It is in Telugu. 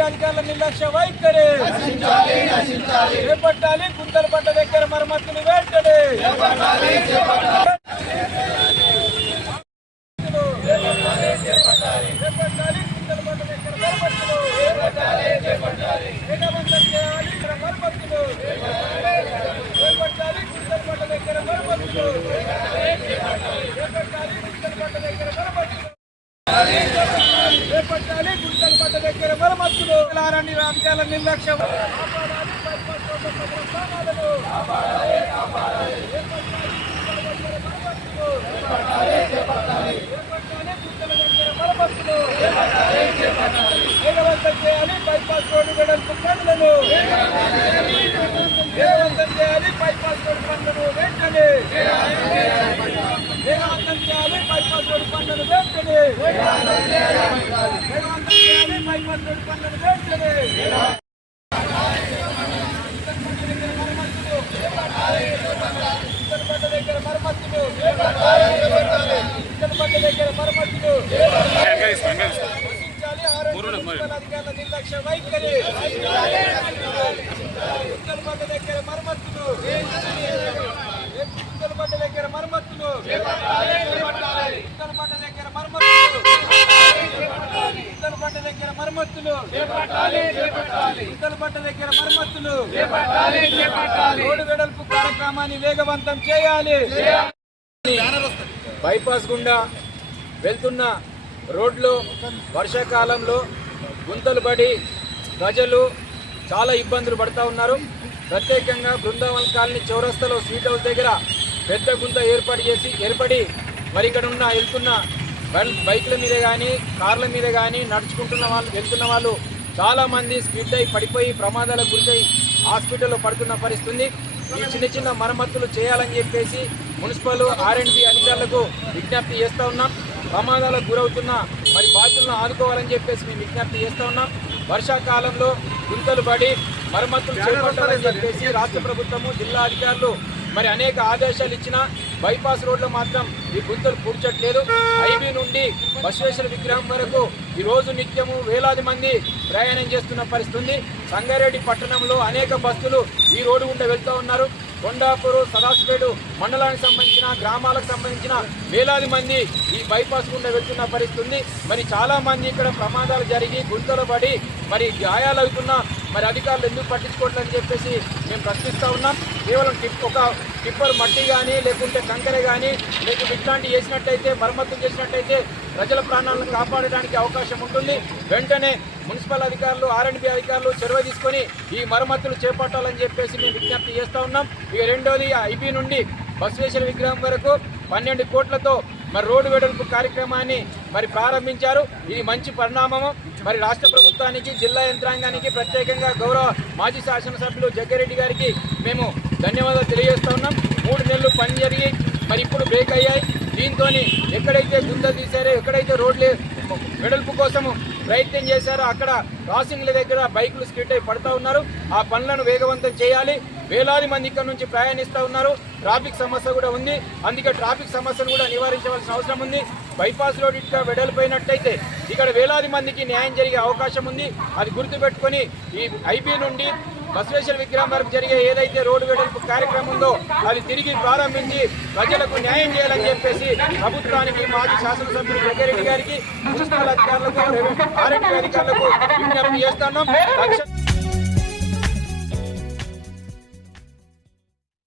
అధికారుల నిర్లక్ష్య వైఖరి చేపట్టాలి గుంతల పంట దగ్గర మరమ్మతులు వెంటనే దగ్గర మరమ్మతులు చేపట్టాలి గుంటల పట్ట దగ్గర మరమత్తులు చేపట్టాలి రాజకీయాల నిర్లక్ష్యం దగ్గర మరమ్మతులు చేపట్టాలి గుంతల పట్ట దగ్గర మరమ్మతులు లారండి అధికారుల నిర్లక్ష్యం కాపాడాలి బైపాస్ రోడ్ల ప్రజల ప్రాణాలను చేపట్టాలి గుంతల దగ్గర మరమ్మతులు వేగవంతం చేయాలి బైపాస్ రోడ్డు వెడల్పు పనులను వేగవంతం చేయాలి బైపాస్ రోడ్డు పనులను వెంటనే వేగవంతం చేయాలి బైపాస్ రోడ్డు పనులను వెంటనే వేగవంతం చేయాలి బైపాస్ రోడ్డు పనులను వెంటనే ఇతరపడ్డ దగ్గర మరమ్మతులు ఇతరపడ్డ దగ్గర మరమ్మతులు రక్షించాలి ఆరోగ్య మున్సిపల్ అధికారుల నిర్లక్ష్య వైఖరి దగ్గర మరమ్మతులు దగ్గర మరమ్మతులు ఇతరపడ్డ దగ్గర మరమ్మతులు ఇతరపడ్డ మరమ్మతులు. ఇతరపడ్డ దగ్గర మరమ్మతులు. రోడ్డు వెడల్పు కార్యక్రమాన్ని వేగవంతం చేయాలి. బైపాస్ గుండా వెళ్తున్న రోడ్లు వర్షాకాలంలో గుంతలు పడి ప్రజలు చాలా ఇబ్బందులు పడుతూ ఉన్నారు. ప్రత్యేకంగా బృందావన్ కాలనీ చౌరస్తాలో స్వీట్ హౌస్ దగ్గర పెద్ద గుంత ఏర్పాటు చేసి ఏర్పడి మరి ఇక్కడ ఉన్న వెళ్తున్న బైక్ల మీద కానీ కార్ల మీద కానీ నడుచుకుంటున్న వాళ్ళు వెళ్తున్న వాళ్ళు చాలామంది స్కిడ్ అయి పడిపోయి ప్రమాదాలకు గురికై హాస్పిటల్లో పడుతున్న పరిస్థితుంది ఈ చిన్న చిన్న మరమ్మతులు చేయాలని చెప్పేసి మున్సిపల్ ఆర్ఎండ్బి అధికారులకు విజ్ఞప్తి చేస్తూ ఉన్నాం. ప్రమాదాలకు గురవుతున్న మరి బాధ్యులను ఆదుకోవాలని చెప్పేసి మేము విజ్ఞప్తి చేస్తూ ఉన్నాం. వర్షాకాలంలో గుంతలు పడి మరమ్మతులు చేపట్టాలని చెప్పేసి రాష్ట్ర ప్రభుత్వము జిల్లా అధికారులు మరి అనేక ఆదేశాలు ఇచ్చినా బైపాస్ రోడ్లో మాత్రం ఈ గుంతలు పూడ్చట్లేదు. ఐబీ నుండి బసవేశ్వర విగ్రహం వరకు ఈ రోజు నిత్యము వేలాది మంది ప్రయాణం చేస్తున్న పరిస్థితి ఉంది సంగారెడ్డి పట్టణంలో అనేక బస్సులు ఈ రోడ్డు గుండా వెళ్తూ ఉన్నారు. కొండాపూరు సదాసిపేడు మండలానికి సంబంధించిన గ్రామాలకు సంబంధించిన వేలాది మంది ఈ బైపాస్ గుండా వెళ్తున్న పరిస్థితి ఉంది మరి చాలా మంది ఇక్కడ ప్రమాదాలు జరిగి గుంతలు పడి మరి గాయాలవుతున్న మరి అధికారులు ఎందుకు పట్టించుకోవట్లని చెప్పేసి మేము ప్రశ్నిస్తూ ఉన్నాం. కేవలం టిప్ ఒక టిప్పర్ మట్టి కానీ లేకుంటే కంకర కానీ లేకుంటే ఇట్లాంటివి చేసినట్టయితే మరమ్మతులు చేసినట్టయితే ప్రజల ప్రాణాలను కాపాడడానికి అవకాశం ఉంటుంది. వెంటనే మున్సిపల్ అధికారులు ఆర్ఎండ్బి అధికారులు చొరవ తీసుకొని ఈ మరమ్మతులు చేపట్టాలని చెప్పేసి మేము విజ్ఞప్తి చేస్తూ ఉన్నాం. ఇక రెండోది ఐబీ నుండి బసవేశ్వర విగ్రహం వరకు పన్నెండు కోట్లతో మరి రోడ్డు వెడల్పు కార్యక్రమాన్ని మరి ప్రారంభించారు. ఇది మంచి పరిణామము. మరి రాష్ట్ర ప్రభుత్వానికి జిల్లా యంత్రాంగానికి ప్రత్యేకంగా గౌరవ మాజీ శాసనసభ్యులు జగ్గారెడ్డి గారికి మేము ధన్యవాదాలు తెలియజేస్తూ ఉన్నాం. మూడు నెలలు పని జరిగి మరి ఇప్పుడు బ్రేక్ అయ్యాయి. దీంతో ఎక్కడైతే గుంతలు తీశారో ఎక్కడైతే రోడ్లు వెడల్పు కోసము ప్రయత్నం చేశారో అక్కడ క్రాసింగ్ల దగ్గర బైకులు స్కిడ్ అయి పడుతూ ఉన్నారు. ఆ పనులను వేగవంతం చేయాలి. వేలాది మంది ఇక్కడ నుంచి ప్రయాణిస్తూ ఉన్నారు. ట్రాఫిక్ సమస్య కూడా ఉంది. అందుకే ట్రాఫిక్ సమస్యను కూడా నివారించవలసిన అవసరం ఉంది. బైపాస్ రోడ్ ఇట్లా వెడల్పోయినట్టయితే ఇక్కడ వేలాది మందికి న్యాయం జరిగే అవకాశం ఉంది. అది గుర్తుపెట్టుకొని ఈ ఐబీ నుండి బసవేశ్వర విగ్రహం వరకు జరిగే ఏదైతే రోడ్డు వెడల్పు కార్యక్రమం ఉందో అది తిరిగి ప్రారంభించి ప్రజలకు న్యాయం చేయాలని చెప్పేసి ప్రభుత్వానికి మాజీ శాసనసభ్యులు జగ్గారెడ్డి గారికి మున్సిపల్ అధికారులకు ఆరోగ్య అధికారులకు విజ్ఞప్తి చేస్తున్నాం.